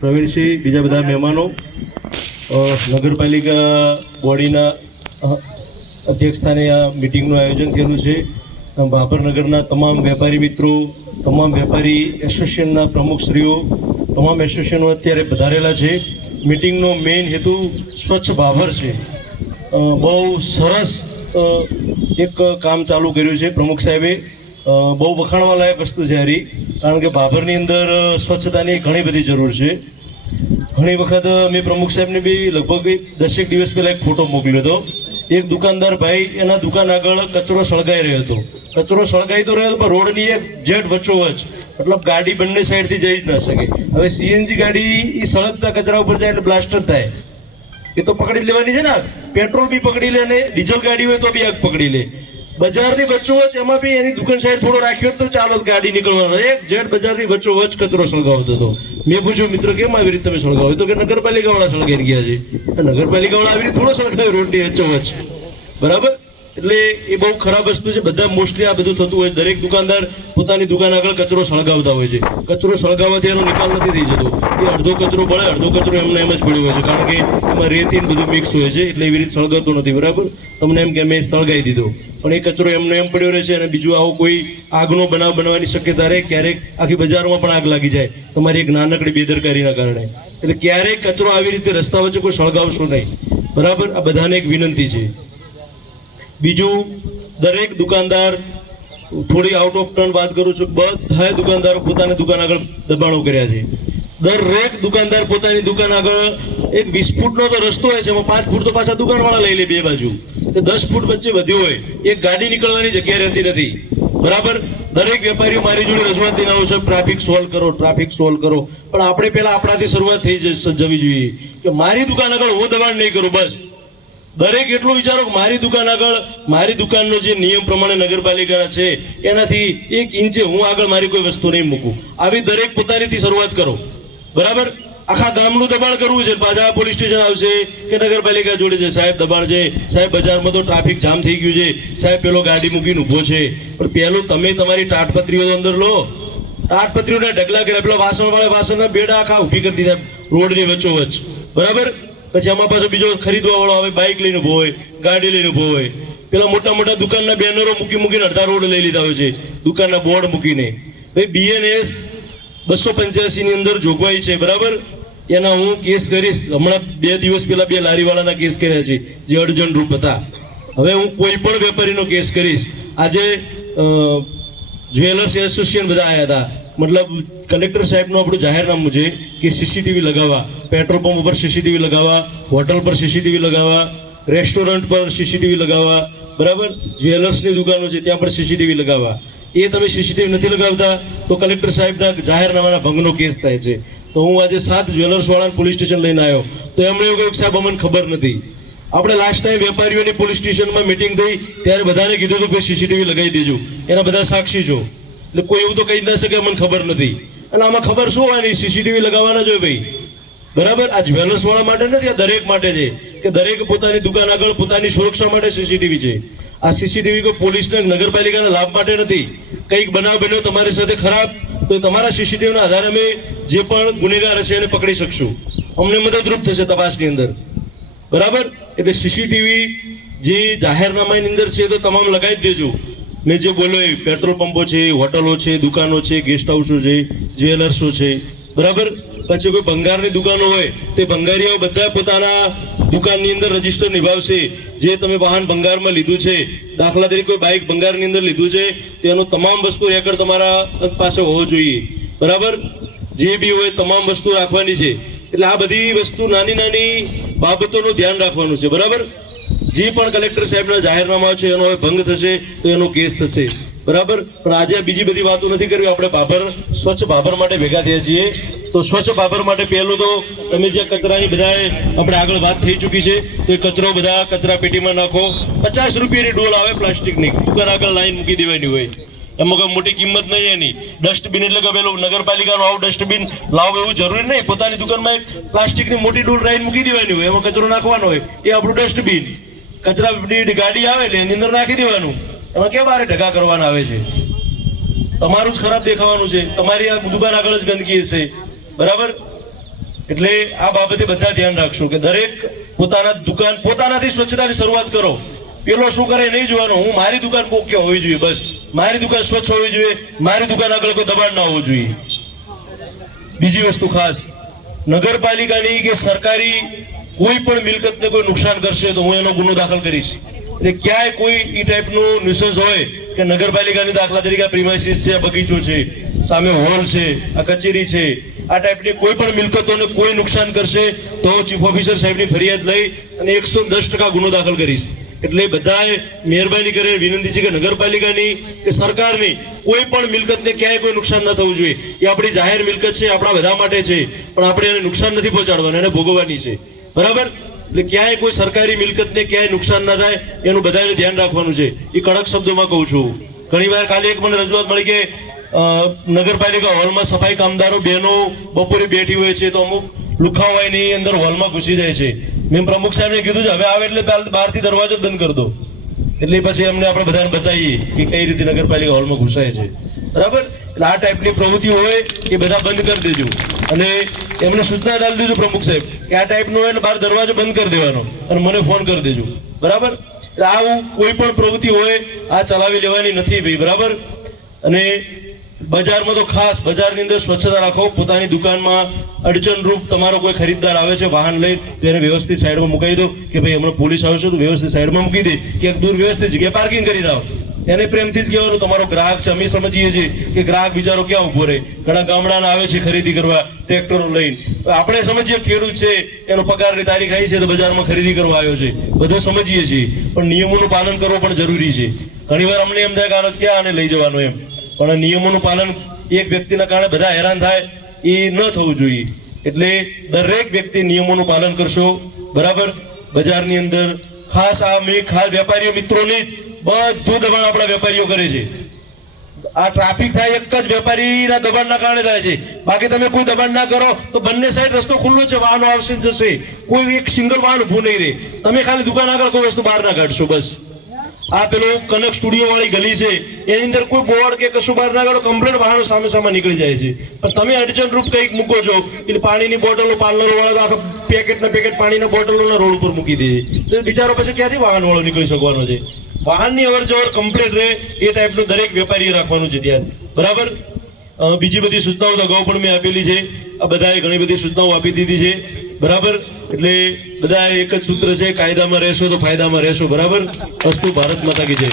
પ્રવીણસિંહ, બીજા બધા મહેમાનો, નગરપાલિકા બોડીના અધ્યક્ષસ્થાને આ મિટિંગનું આયોજન થયેલું છે. ભાભર નગરના તમામ વેપારી મિત્રો, તમામ વેપારી એસોસિએશનના પ્રમુખશ્રીઓ, તમામ એસોસિએશનો અત્યારે પધારેલા છે. મિટિંગનો મેઇન હેતુ સ્વચ્છ ભાભર છે. બહુ સરસ એક કામ ચાલુ કર્યું છે પ્રમુખ સાહેબે. બહુ વખાણવા લાયક વસ્તુ છે હારી, કારણ કે ભાભરની અંદર સ્વચ્છતાની ઘણી બધી જરૂર છે. ઘણી વખત મેં પ્રમુખ સાહેબને બી લગભગ 10 દિવસ પહેલાં એક ફોટો મોકલ્યો હતો. એક દુકાનદાર ભાઈ એના દુકાન આગળ કચરો સળગાઈ રહ્યો હતો. કચરો સળગાઈ તો રહ્યો હતો પણ રોડની એક જેટ વચ્ચોવચ, મતલબ ગાડી બંને સાઈડથી જઈ જ ના શકે. હવે સીએનજી ગાડી એ સળગતા કચરા ઉપર જાય એટલે બ્લાસ્ટ જ થાય. એ તો પકડી લેવાની છે ને. પેટ્રોલ બી પકડી લે અને ડીઝલ ગાડી હોય તો બી આગ પકડી લે. બજારની વચ્ચોવચ એમાં બી એની દુકાન સાઈડ થોડો રાખ્યો તો ચાલો ગાડી નીકળવાનો. એક જેટ બજારની વચ્ચોવચ કચરો સળગાવતો હતો. મેં પૂછ્યું, મિત્ર કેમ આવી રીતે તમે સળગાવો? તો કે નગરપાલિકા વાળા સળગાઈ ગયા છે. નગરપાલિકા વાળા આવી રીતે થોડો સળગાવ્યો રોડની વચ્ચોવચ, બરાબર? એટલે એ બહુ ખરાબ વસ્તુ છે. બધા મોસ્ટલી આ બધું થતું હોય. દરેક દુકાનદાર પોતાની દુકાન આગળ કચરો સળગાવતા હોય છે. કચરો સળગાવવાથી એનો નિકાલ નથી થઈ જતો. એ અડધો કચરો બળે, અડધો કચરો એમને એમ જ પડ્યો હોય છે, કારણ કે એમાં રેતી બધું મિક્સ હોય છે, એટલે એવી રીતે સળગાવતો નથી. બરાબર? તમને એમ કે મેં સળગાવી દીધો, પણ એ કચરો એમને એમ પડ્યો રહે છે. અને બીજું આવો કોઈ આગનો બનાવ બનવાની શક્યતા રહે. ક્યારેક આખી બજારમાં પણ આગ લાગી જાય તમારી એક નાનકડી બેદરકારીના કારણે. એટલે ક્યારેક કચરો આવી રીતે રસ્તા વચ્ચે કોઈ સળગાવશો નહીં, બરાબર? આ બધાને એક વિનંતી છે. બીજું, દરેક દુકાનદાર, થોડી આઉટ ઓફ ટર્ન વાત કરું છું, બધા દુકાનદારો પોતાની દુકાન આગળ દબાણો કર્યા છે. દરેક દુકાનદાર પોતાની દુકાન આગળ એક 20 ફૂટનો તો રસ્તો હોય છે, એમાં 5 ફૂટ તો પાછા દુકાનવાળા લઈ લે બે બાજુ. તો 10 ફૂટ વચ્ચે વધ્યો હોય, એક ગાડી નીકળવાની જગ્યા રહેતી નથી, બરાબર? દરેક વેપારીઓ મારી જોડે રજૂઆત લઈને આવો છે, ટ્રાફિક સોલ્વ કરો, ટ્રાફિક સોલ્વ કરો. પણ આપણે પહેલા આપણાથી શરૂઆત થઈ જવી જોઈએ કે મારી દુકાન આગળ હું દબાણ નહીં કરું. બસ દરેક એટલું વિચારો કે મારી દુકાન આગળ, મારી દુકાનનો જે નિયમ પ્રમાણે નગરપાલિકાના છે એનાથી 1 ઇંચે હું આગળ મારી કોઈ વસ્તુ નહીં મૂકું. આવી દરેક પોતાનીથી શરૂઆત કરો, બરાબર? આખા ગામનું દબાણ કરવું છે, પાછા પોલીસ સ્ટેશન આવશે કે નગરપાલિકા જોડે છે, સાહેબ દબાણ છે, સાહેબ બજારમાં તો ટ્રાફિક જામ થઈ ગયું છે, સાહેબ પેલો ગાડી મૂકીને ઊભો છે. પણ પહેલું તમે તમારી તાટપત્રીઓ અંદર લો. તાટપત્રીઓના ઢગલા કર્યા, પેલા વાસણવાળા વાસણના બેડા આખા ઊભી કરી દીધા રોડની વચ્ચોવચ, બરાબર? પછી આમાં પાછો બીજો ખરીદવા વાળો આવે, બાઇક લઈને ઉભો હોય, ગાડી લઈને ઉભો હોય. પેલા મોટા મોટા દુકાનના બેનરો મૂકીને અડધા રોડ લઈ લીધા હોય છે, દુકાનના બોર્ડ મૂકીને. ભાઈ BNS 285 ની અંદર જોગવાઈ છે, બરાબર? એના હું કેસ કરીશ. હમણાં 2 દિવસ પહેલા 2 લારીવાળાના કેસ કર્યા છે જે અડજણ રૂપ હતા. હવે હું કોઈ પણ વેપારીનો કેસ કરીશ. આજે જ્વેલર્સ એસોસિએશન બધા આવ્યા હતા. મતલબ કલેક્ટર સાહેબનું આપણું જાહેરનામું છે કે CCTV લગાવવા, પેટ્રોલ પંપ ઉપર CCTV લગાવવા, હોટલ પર CCTV લગાવવા, રેસ્ટોરન્ટ પર CCTV લગાવવા, બરાબર? જ્વેલર્સની દુકાનો છે ત્યાં પણ CCTV લગાવવા. એ તમે CCTV નથી લગાવતા તો કલેક્ટર સાહેબના જાહેરનામાના ભંગનો કેસ થાય છે. તો હું આજે 7 જ્વેલર્સવાળાને પોલીસ સ્ટેશન લઈને આવ્યો, તો એમણે એવું કહ્યું, સાહેબ અમને ખબર નથી. આપણે લાસ્ટ ટાઈમ વેપારીઓની પોલીસ સ્ટેશનમાં મિટિંગ થઈ ત્યારે બધાને કીધું હતું કે CCTV લગાવી દેજો, એના બધા સાક્ષી છો. એટલે કોઈ એવું તો કહી ના શકે અમને ખબર નથી. અને આમાં ખબર શું હોય નહીં, CCTV લગાવવાના જ હોય ભાઈ, બરાબર? આ જ્વેલર્સ વાળા માટે નથી, આ દરેક માટે છે કે દરેક પોતાની દુકાન આગળ પોતાની સુરક્ષા માટે CCTV છે. આ CCTV કોઈ પોલીસને નગરપાલિકાના લાભ માટે નથી. કંઈક બનાવ બન્યો તમારી સાથે ખરાબ, તો તમારા CCTVના આધારે અમે જે પણ ગુનેગાર હશે એને પકડી શકશું. અમને મદદરૂપ થશે તપાસની અંદર, બરાબર? એટલે CCTV જે જાહેરનામાની અંદર છે તો તમામ લગાવી જ દેજો. મેં જે બોલ્યો એ પેટ્રોલ પંપો છે, હોટલો છે, દુકાનો છે, ગેસ્ટ હાઉસો છે, જ્વેલર્સો છે, બરાબર? પછી કોઈ ભંગારની દુકાનો હોય તે ભંગારીઓ બધા પોતાના દુકાનની અંદર રજીસ્ટર નિભાવશે. જે તમે વાહન ભંગારમાં લીધું છે, દાખલા તરીકે કોઈ બાઇક ભંગારની અંદર લીધું છે, તેનો તમામ વસ્તુ રેકર્ડ તમારા પાસે હોવો જોઈએ, બરાબર? જે બી હોય તમામ વસ્તુ રાખવાની છે. એટલે આ બધી વસ્તુ નાની નાની બાબતોનું ધ્યાન રાખવાનું છે, બરાબર? જે પણ કલેક્ટર સાહેબના જાહેરનામા છે એનો હવે ભંગ થશે તો એનો કેસ થશે, બરાબર? પણ આજે બીજી બધી વાતો નથી કરવી. આપણે ભાભર, સ્વચ્છ ભાભર માટે ભેગા થયા છીએ. તો સ્વચ્છ ભાભર માટે પહેલું તો તમે જે કચરાની બધાએ આપણે આગળ વાત થઈ ચૂકી છે, તો એ કચરો બધા કચરા પેટીમાં નાખો. 50 રૂપિયાની ડોલ આવે પ્લાસ્ટિકની, દુકાન આગળ લાઈન મૂકી દેવાની હોય, એમાં કોઈ મોટી કિંમત નહીં એની. ડસ્ટબિન એટલે કે પેલું નગરપાલિકાનું આવું ડસ્ટબિન લાવો એવું જરૂરી નહીં. પોતાની દુકાનમાં એક પ્લાસ્ટિકની મોટી ડોલ લાઈન મૂકી દેવાની હોય, એમાં કચરો નાખવાનો હોય, એ આપણું ડસ્ટબિન. કચરાની ગાડી આવે એટલે એની અંદર નાખી દેવાનું. એમાં કેમ બારે ઢગા કરવાના આવે છે? તમારું જ ખરાબ દેખાવાનું છે, તમારી આ દુકાન આગળ જ ગંદકી હશે, બરાબર? એટલે આ બાબતે બધા ધ્યાન રાખશો કે દરેક પોતાના દુકાન પોતાનાથી સ્વચ્છતાની શરૂઆત કરો. પેલો શું કરે નહીં જોવાનું, હું મારી દુકાન પોક્ય હોવી જોઈએ, બસ મારી દુકાન સ્વચ્છ હોવી જોઈએ, મારી દુકાન આગળ કોઈ દબાણ ના હોવું જોઈએ. બીજી વસ્તુ ખાસ, નગરપાલિકાની કે સરકારી કોઈ પણ મિલકતને કોઈ નુકસાન કરશે તો હું એનો ગુનો દાખલ કરીશ. એટલે ક્યાંય કોઈ એ ટાઈપનું ન્યુસન્સ હોય કે નગરપાલિકાની દાખલા તરીકે પ્રિમાઇસીસ છે, બગીચો છે, સામે હોલ છે, આ કચેરી છે, આ ટાઈપની કોઈ પણ મિલકતોને કોઈ નુકસાન કરશે તો ચીફ ઓફિસર સાહેબની ફરિયાદ લઈ અને 110% ગુનો દાખલ કરીશ. એટલે બધાએ મહેરબાની કરીને વિનંતી છે કે નગરપાલિકાની કે સરકારની કોઈ પણ મિલકતને ક્યાંય કોઈ નુકસાન ન થવું જોઈએ. એ આપણી જાહેર મિલકત છે, આપણા બધા માટે છે, પણ આપણે એને નુકસાન નથી પહોંચાડવાનું, એને ભોગવવાની છે. બરાબર? એટલે ક્યાંય કોઈ સરકારી મિલકતને ક્યાંય નુકસાન ના થાય એનું બધાને ધ્યાન રાખવાનું છે. એ કડક શબ્દોમાં કહું છું. ઘણીવાર કાલે એક મને રજૂઆત મળી કે નગરપાલિકા હોલમાં સફાઈ કામદારો બહેનો બપોરે બેઠી હોય છે તો અમુક લુખાઓ હોય ને અંદર હોલમાં ઘૂસી જાય છે. મેં પ્રમુખ સાહેબને કીધું છે હવે આવે એટલે બહારથી દરવાજો જ બંધ કરી દો. એટલે પછી અમને આપણે બધાને બતાવીએ કે કઈ રીતે નગરપાલિકા હોલમાં ઘૂસાય છે. બરાબર? એટલે આ ટાઈપની પ્રવૃત્તિ હોય એ બધા બંધ કરી દેજો. અને એમને સૂચના આપી દીધું પ્રમુખ સાહેબ કે આ ટાઈપનું હોય ને બહાર દરવાજો બંધ કરી દેવાનો અને મને ફોન કરી દેજો. બરાબર? એટલે આવું કોઈ પણ પ્રવૃત્તિ હોય આ ચલાવી લેવાની નથી ભાઈ. બરાબર? અને બજારમાં તો ખાસ બજારની અંદર સ્વચ્છતા રાખો. પોતાની દુકાનમાં અડચણરૂપ તમારો કોઈ ખરીદદાર આવે છે વાહન લઈ તો એને વ્યવસ્થિત સાઈડમાં મુકાઈ દો કે ભાઈ હમણાં પોલીસ આવશે તો વ્યવસ્થિત સાઈડમાં મૂકી દે કે દૂર વ્યવસ્થિત જગ્યાએ પાર્કિંગ કરી રાખો. એને પ્રેમથી જ કહેવાનું તમારો ગ્રાહક છે. અમે સમજીએ છીએ કે ગ્રાહક બિચારો ક્યાં ઉભો રહે. ઘણા ગામડાના આવે છે ખરીદી કરવા ટ્રેક્ટરો લઈને. આપણે સમજીએ ખેડૂત છે, એનો પગારની તારીખ આવી છે તો બજારમાં ખરીદી કરવા આવ્યો છે, બધું સમજીએ છીએ, પણ નિયમોનું પાલન કરવું પણ જરૂરી છે. ઘણીવાર અમને એમ થાય કે આનો ક્યાં આને લઈ જવાનો એમ, પણ નિયમોનું પાલન એક વ્યક્તિના કારણે બધા હેરાન થાય એ ન થવું જોઈએ. એટલે દરેક વ્યક્તિ નિયમોનું પાલન કરશો. બરાબર? બજારની અંદર ખાસ આ મેં ખાસ વેપારીઓ મિત્રોની બધું દબાણ આપણા વેપારીઓ કરે છે. આ ટ્રાફિક થાય એક જ વેપારીના દબાણના કારણે થાય છે. બાકી તમે કોઈ દબાણ ના કરો તો બંને સાઈડ રસ્તો ખુલ્લો છે, વાહનો આવશે જશે, કોઈ એક સિંગલ વાહન ઊભું નહીં રહે. તમે ખાલી દુકાન આગળ કોઈ વસ્તુ બહાર ના કાઢશો બસ. આ પેલો કનક સ્ટુડિયો વાળી ગલી છે એની અંદર કોઈ બોર્ડ કે કશું બહાર ના કાઢો, કમ્પ્લેટ વાહનો સામે સામે નીકળી જાય છે. પણ તમે અડચણ રૂપ કંઈક મૂકો છો એટલે પાણીની બોટલો પાર્લરો વાળા તો આખા પેકેટના પેકેટ પાણીના બોટલોના રોડ ઉપર મૂકી દે છે. તો બિચારો પછી ક્યાંથી વાહન વાળો નીકળી શકવાનો છે? વાહનની અવર જવર કમ્પ્લીટ રહે એ ટાઈપનું દરેક વેપારીએ રાખવાનું છે ધ્યાન. બરાબર? બીજી બધી સૂચનાઓ તો અગાઉ પણ મેં આપેલી છે. આ બધાએ ઘણી બધી સૂચનાઓ આપી દીધી છે. બરાબર? એટલે બધા એક જ સૂત્ર છે, કાયદામાં રહેશો તો ફાયદામાં રહેશો. બરાબર? અસ્તુ ભારત માતા કી જય.